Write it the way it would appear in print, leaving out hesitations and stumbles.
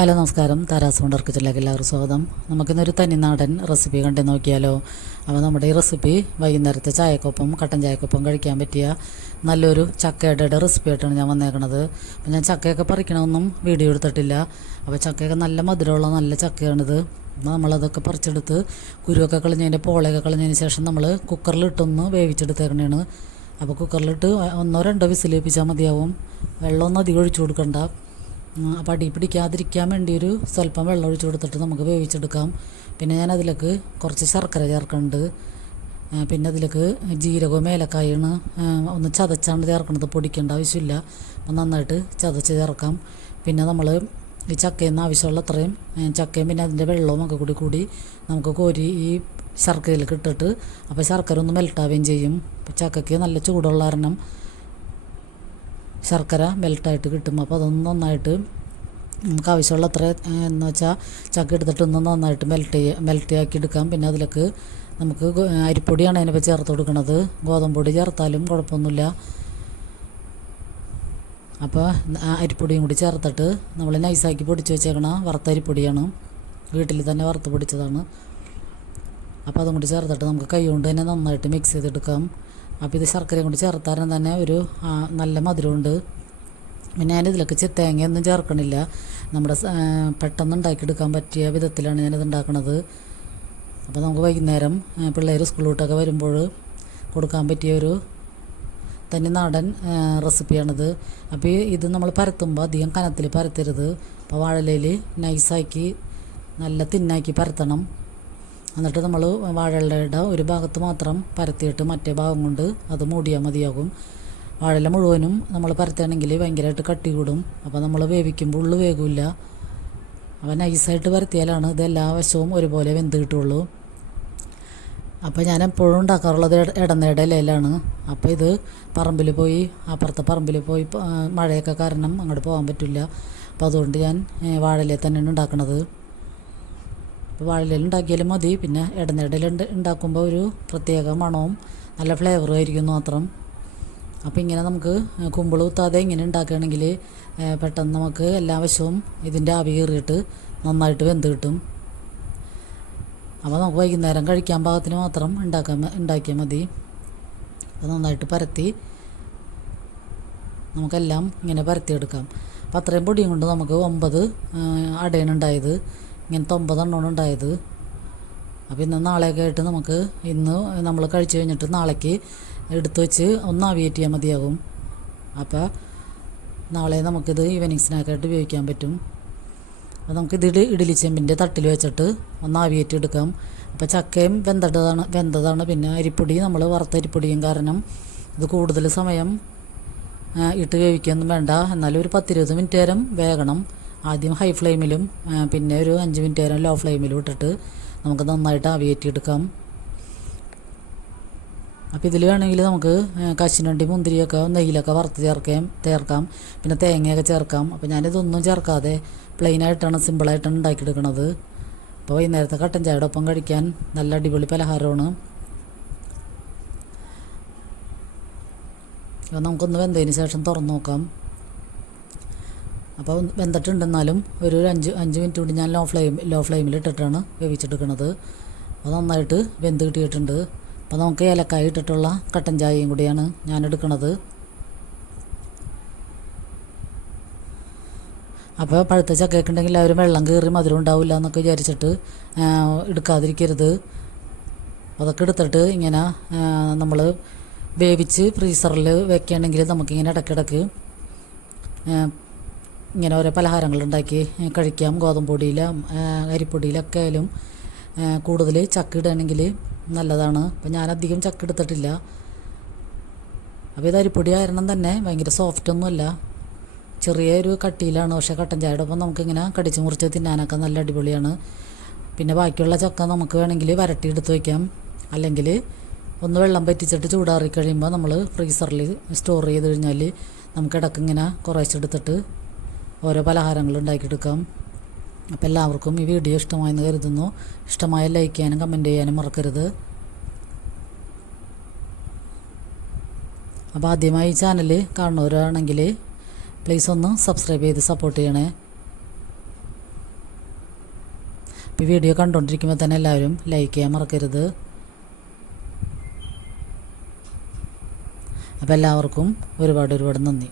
Hello നമസ്കാരം, Tara's wonder കിച്ചണിലേക്ക് എല്ലാവർക്കും സ്വാഗതം. നമുക്കിന്നൊരു തനിനാടൻ റെസിപ്പി കണ്ടു നോക്കിയാലോ. അപ്പോൾ നമ്മുടെ ഈ റെസിപ്പി വൈകുന്നേരത്തെ ചായക്കൊപ്പം കട്ടൻ ചായക്കൊപ്പം കഴിക്കാൻ പറ്റിയ നല്ലൊരു ചക്കയുടെ റെസിപ്പി ആയിട്ടാണ് ഞാൻ വന്നേക്കണത്. അപ്പോൾ ഞാൻ ചക്കയൊക്കെ പറിക്കണമെന്നും വീഡിയോ എടുത്തിട്ടില്ല. അപ്പോൾ ചക്കയൊക്കെ നല്ല മധുരമുള്ള നല്ല ചക്കയാണിത്. നമ്മളതൊക്കെ പറിച്ചെടുത്ത് കുരുവൊക്കെ കളഞ്ഞതിൻ്റെ പോളയൊക്കെ കളഞ്ഞതിന് ശേഷം നമ്മൾ കുക്കറിലിട്ടൊന്ന് വേവിച്ചെടുത്തേക്കണേണ്. അപ്പോൾ കുക്കറിലിട്ട് 1-2 വിസിലേൽപ്പിച്ചാൽ മതിയാവും. വെള്ളമൊന്നും അധികം ഒഴിച്ചു കൊടുക്കണ്ട. അപ്പോൾ അടി പിടിക്കാതിരിക്കാൻ വേണ്ടി ഒരു സ്വല്പം വെള്ളം ഒഴിച്ച് കൊടുത്തിട്ട് നമുക്ക് വേവിച്ചെടുക്കാം. പിന്നെ ഞാൻ അതിലേക്ക് കുറച്ച് ശർക്കര ചേർക്കുന്നുണ്ട്. പിന്നെ അതിലേക്ക് ജീരകവും ഏലക്കായാണ് ഒന്ന് ചതച്ചാണ് ചേർക്കുന്നത്, പൊടിക്കേണ്ട ആവശ്യമില്ല. അപ്പം നന്നായിട്ട് ചതച്ച് ചേർക്കാം. പിന്നെ നമ്മൾ ഈ ചക്കയിൽ നിന്ന് ആവശ്യമുള്ള അത്രയും ചക്കയും പിന്നെ അതിൻ്റെ വെള്ളവും ഒക്കെ കൂടി നമുക്ക് കോരി ഈ ശർക്കരയിലേക്ക് ഇട്ടിട്ട് അപ്പോൾ ശർക്കര ഒന്ന് മെൽട്ടാവുകയും ചെയ്യും. ചക്കയ്ക്ക് നല്ല ചൂടുള്ള കാരണം ശർക്കര മെൽട്ടായിട്ട് കിട്ടും. അപ്പോൾ അതൊന്ന് നന്നായിട്ട് നമുക്ക് ആവശ്യമുള്ള അത്ര എന്ന് വെച്ചാൽ ചക്ക എടുത്തിട്ടൊന്ന് നന്നായിട്ട് മെൽറ്റാക്കി എടുക്കാം. പിന്നെ അതിലേക്ക് നമുക്ക് അരിപ്പൊടിയാണ് അതിനിപ്പോൾ ചേർത്ത് കൊടുക്കുന്നത്. ഗോതമ്പ് പൊടി ചേർത്താലും കുഴപ്പമൊന്നുമില്ല. അപ്പോൾ അരിപ്പൊടിയും കൂടി ചേർത്തിട്ട് നമ്മൾ നൈസാക്കി പൊടിച്ച് വെച്ചേക്കണ വറുത്ത അരിപ്പൊടിയാണ്, വീട്ടിൽ തന്നെ വറുത്ത് പൊടിച്ചതാണ്. അപ്പോൾ അതും കൂടി ചേർത്തിട്ട് നമുക്ക് കൈ കൊണ്ട് തന്നെ നന്നായിട്ട് മിക്സ് ചെയ്തെടുക്കാം. അപ്പോൾ ഇത് ശർക്കരയും കൂടി ചേർത്താലും തന്നെ ഒരു നല്ല മധുരമുണ്ട്. പിന്നെ ഞാനിതിലേക്ക് തേങ്ങയൊന്നും ചേർക്കണില്ല. നമ്മുടെ പെട്ടെന്ന് ഉണ്ടാക്കിയെടുക്കാൻ പറ്റിയ വിധത്തിലാണ് ഞാനിത് ഉണ്ടാക്കുന്നത്. അപ്പോൾ നമുക്ക് വൈകുന്നേരം പിള്ളേർ സ്കൂളിലോട്ടൊക്കെ വരുമ്പോൾ കൊടുക്കാൻ പറ്റിയ ഒരു തനി നാടൻ റെസിപ്പിയാണിത്. അപ്പോൾ ഇത് നമ്മൾ പരത്തുമ്പോൾ അധികം കനത്തിൽ പരത്തരുത്. അപ്പോൾ വാഴയിലയിൽ നൈസാക്കി നല്ല തിന്നാക്കി പരത്തണം. എന്നിട്ട് നമ്മൾ വാഴയിലയുടെ ഒരു ഭാഗത്ത് മാത്രം പരത്തിയിട്ട് മറ്റേ ഭാഗം കൊണ്ട് അത് മൂടിയാൽ മതിയാകും. വാഴയില മുഴുവനും നമ്മൾ പരത്തുകയാണെങ്കിൽ ഭയങ്കരമായിട്ട് കട്ടി കൂടും. അപ്പോൾ നമ്മൾ വേവിക്കുമ്പോൾ ഉള്ളു വേകില്ല. അപ്പോൾ നൈസായിട്ട് പരത്തിയാലാണ് ഇത് എല്ലാ വശവും ഒരുപോലെ വെന്ത് കിട്ടുള്ളൂ. അപ്പോൾ ഞാൻ എപ്പോഴും ഉണ്ടാക്കാറുള്ളത് ഇടനേട ഇലയിലാണ്. അപ്പോൾ ഇത് പറമ്പിൽ പോയി അപ്പുറത്തെ പറമ്പിൽ പോയി മഴയൊക്കെ കാരണം അങ്ങോട്ട് പോകാൻ പറ്റില്ല. അപ്പോൾ അതുകൊണ്ട് ഞാൻ വാഴയിലയിൽ തന്നെയാണ് ഉണ്ടാക്കുന്നത്. അപ്പോൾ വാഴയിലയിൽ ഉണ്ടാക്കിയാലും മതി. പിന്നെ ഇടനേടയിൽ ഉണ്ടാക്കുമ്പോൾ ഒരു പ്രത്യേക മണവും നല്ല ഫ്ലേവറും ആയിരിക്കും മാത്രം. അപ്പോൾ ഇങ്ങനെ നമുക്ക് കുമ്പിൾ കുത്താതെ ഇങ്ങനെ ഉണ്ടാക്കുകയാണെങ്കിൽ പെട്ടെന്ന് നമുക്ക് എല്ലാ വശവും ഇതിൻ്റെ ആവി കയറിയിട്ട് നന്നായിട്ട് വെന്ത് കിട്ടും. അപ്പോൾ നമുക്ക് വൈകുന്നേരം കഴിക്കാൻ പാകത്തിന് മാത്രം ഉണ്ടാക്കിയാൽ മതി. അത് നന്നായിട്ട് പരത്തി നമുക്കെല്ലാം ഇങ്ങനെ പരത്തിയെടുക്കാം. അപ്പോൾ അത്രയും പൊടിയും കൊണ്ട് നമുക്ക് 9 അടയനുണ്ടായത്. ഇങ്ങനത്തെ 9 എണ്ണമാണ് ഉണ്ടായത്. അപ്പോൾ ഇന്ന് നാളെയൊക്കെ ആയിട്ട് നമുക്ക് ഇന്ന് നമ്മൾ കഴിച്ച് കഴിഞ്ഞിട്ട് നാളേക്ക് എടുത്തു വെച്ച് ഒന്ന് ആവിയേറ്റ് ചെയ്യാൻ മതിയാകും. അപ്പോൾ നാളെ നമുക്കിത് ഈവനിങ് സ്നാക്കായിട്ട് ഉപയോഗിക്കാൻ പറ്റും. അപ്പോൾ നമുക്കിത് ഇഡ്ഡലി ചെമ്പിൻ്റെ തട്ടിൽ വെച്ചിട്ട് ഒന്ന് ആവിയേറ്റ് എടുക്കാം. അപ്പോൾ ചക്കയും വെന്തതാണ്. പിന്നെ അരിപ്പൊടി നമ്മൾ വറുത്ത അരിപ്പൊടിയും കാരണം ഇത് കൂടുതൽ സമയം ഇട്ട് വേവിക്കൊന്നും വേണ്ട. എന്നാലും ഒരു 10-20 മിനിറ്റ് നേരം വേകണം. ആദ്യം ഹൈ ഫ്ലെയിമിലും പിന്നെ ഒരു 5 മിനിറ്റ് നേരം ലോ ഫ്ലെയിമിലും ഇട്ടിട്ട് നമുക്ക് നന്നായിട്ട് ആവിയേറ്റി എടുക്കാം. അപ്പോൾ ഇതിൽ വേണമെങ്കിൽ നമുക്ക് കശുവണ്ടി മുന്തിരിയൊക്കെ നെയ്യിലൊക്കെ വറുത്ത് ചേർക്കാം. പിന്നെ തേങ്ങയൊക്കെ ചേർക്കാം. അപ്പോൾ ഞാനിതൊന്നും ചേർക്കാതെ പ്ലെയിനായിട്ടാണ് സിമ്പിളായിട്ടാണ് ഉണ്ടാക്കിയെടുക്കുന്നത്. അപ്പോൾ വൈകുന്നേരത്തെ കട്ടൻ ചായയുടെ ഒപ്പം കഴിക്കാൻ നല്ല അടിപൊളി പലഹാരമാണ്. അപ്പോൾ നമുക്കൊന്ന് വെന്തതിന് ശേഷം തുറന്ന് നോക്കാം. അപ്പോൾ വെന്തിട്ടുണ്ടെന്നാലും ഒരു 5 മിനിറ്റ് കൂടി ഞാൻ ലോ ഫ്ലെയിമിൽ ഇട്ടിട്ടാണ് വേവിച്ചെടുക്കുന്നത്. അത് നന്നായിട്ട് വെന്ത് കിട്ടിയിട്ടുണ്ട്. അപ്പോൾ നമുക്ക് ഏലക്കായ ഇട്ടിട്ടുള്ള കട്ടൻ ചായയും കൂടിയാണ് ഞാൻ എടുക്കുന്നത്. അപ്പോൾ പഴുത്ത ചക്കയൊക്കെ ഉണ്ടെങ്കിൽ എല്ലാവരും വെള്ളം കയറി മധുരം ഉണ്ടാവില്ല എന്നൊക്കെ വിചാരിച്ചിട്ട് എടുക്കാതിരിക്കരുത്. അതൊക്കെ എടുത്തിട്ട് ഇങ്ങനെ നമ്മൾ വേവിച്ച് ഫ്രീസറിൽ വെക്കുകയാണെങ്കിൽ നമുക്കിങ്ങനെ ഇടയ്ക്കിടയ്ക്ക് ഇങ്ങനെ ഓരോ പലഹാരങ്ങൾ ഉണ്ടാക്കി കഴിക്കാം. ഗോതമ്പ് പൊടിയിലും അരിപ്പൊടിയിലൊക്കെ ആയാലും കൂടുതൽ ചക്ക ഇടുകയാണെങ്കിൽ നല്ലതാണ്. അപ്പോൾ ഞാനധികം ചക്ക എടുത്തിട്ടില്ല. അപ്പോൾ ഇത് അരിപ്പൊടി കാരണം തന്നെ ഭയങ്കര സോഫ്റ്റൊന്നുമല്ല, ചെറിയൊരു കട്ടിയിലാണ്. പക്ഷേ കട്ടൻ ചായയുടെ ഒപ്പം നമുക്കിങ്ങനെ കടിച്ച് മുറിച്ച് തിന്നാനൊക്കെ നല്ല അടിപൊളിയാണ്. പിന്നെ ബാക്കിയുള്ള ചക്ക നമുക്ക് വേണമെങ്കിൽ വരട്ടി എടുത്ത് വയ്ക്കാം. അല്ലെങ്കിൽ ഒന്ന് വെള്ളം പറ്റിച്ചിട്ട് ചൂടാറി കഴിയുമ്പോൾ നമ്മൾ ഫ്രീസറിൽ സ്റ്റോർ ചെയ്ത് കഴിഞ്ഞാൽ നമുക്ക് ഇടയ്ക്ക് ഇങ്ങനെ കുറേശ്ശെടുത്തിട്ട് ഓരോ പലഹാരങ്ങൾ ഉണ്ടാക്കിയെടുക്കാം. അപ്പോൾ എല്ലാവർക്കും ഈ വീഡിയോ ഇഷ്ടമായെന്ന് കരുതുന്നു. ഇഷ്ടമായ ലൈക്ക് ചെയ്യാനും കമൻറ്റ് ചെയ്യാനും മറക്കരുത്. അപ്പോൾ ആദ്യമായി ഈ ചാനൽ കാണുന്നവരാണെങ്കിൽ പ്ലീസ് ഒന്ന് സബ്സ്ക്രൈബ് ചെയ്ത് സപ്പോർട്ട് ചെയ്യണേ. അപ്പോൾ ഈ വീഡിയോ കണ്ടുകൊണ്ടിരിക്കുമ്പോൾ തന്നെ എല്ലാവരും ലൈക്ക് ചെയ്യാൻ മറക്കരുത്. അപ്പോൾ എല്ലാവർക്കും ഒരുപാട് നന്ദി.